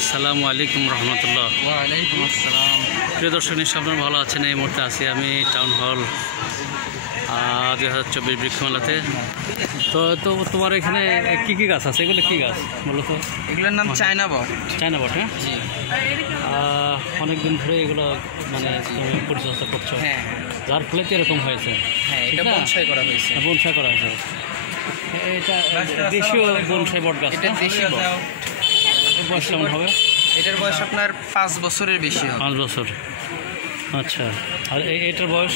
আসসালামু আলাইকুম রহমতুল্লাহ। ওয়ালাইকুম আসসালাম। প্রিয় দর্শক, নিশ্চয় আপনারা ভালো আছেন। এই মুহূর্তে আছি আমি টাউন হল 2024 বৃক্ষমেলাতে। তো তোমার এখানে কী কী গাছ আছে? এগুলো কী গাছ বলো তো? এগুলোর নাম চায়না বট। চায়না বট, হ্যাঁ। জি, অনেকদিন ধরে এগুলো মানে তুমি পরিচর্যা করছো, হ্যাঁ যার ফলে তো এরকম হয়েছে। হ্যাঁ, ঠিক এটা না? বনসাই করা হয়েছে। বনসাই করা হয়েছে। এটা দেশীয় বনসাই বট গাছ, এটা দেশি বট। বয়স কেমন হবে? এটার বয়স আপনার 5 বছরের বেশি হবে। 5 বছর, আচ্ছা। আর এটার বয়স?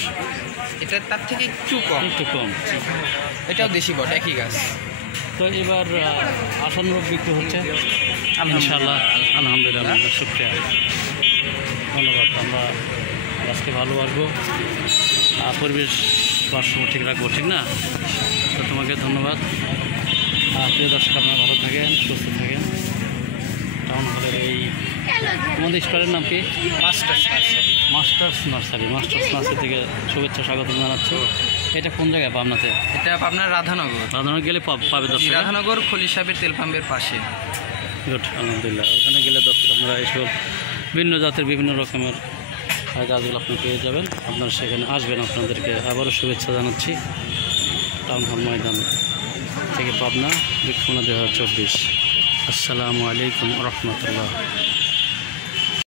এটা তার থেকে একটু কম। একটু কম। এটাও দেশি বট, একই গাছ। তো এবার আশানুরূপ বিক্রি হচ্ছে ইনশাআল্লাহ। আলহামদুলিল্লাহ, শুকরিয়া, ধন্যবাদ। আমরা আজকে ভালো আসবো, পরিবেশ ভারসাম্য ঠিক রাখবো, ঠিক না? তো তোমাকে ধন্যবাদ। প্রিয় দর্শক, আপনারা ভালো থাকেন, সুস্থ থাকেন। টাউন হলের এই তোমাদের স্টলের নাম কি? Masters nursery. মাস্টার্স নার্সারি থেকে শুভেচ্ছা স্বাগত জানাচ্ছি। এটা কোন জায়গায়? পাবনাতে? এটা আপনার রাধানগর। রাধানগর গেলে পাবে দর্শক। রাধানগর খলি সাহেবের তেল পাম্পের পাশে। গুড, আলহামদুলিল্লাহ। ওখানে গেলে দর্শক আপনারা এইসব বিভিন্ন জাতের বিভিন্ন রকমের গাছগুলো আপনি পেয়ে যাবেন। আপনারা সেখানে আসবেন। আপনাদেরকে আবারও শুভেচ্ছা জানাচ্ছি টাউন হল ময়দান থেকে পাবনা বৃক্ষমেলা 2024। আসসালামু আলাইকুম রহমতুল্লাহ।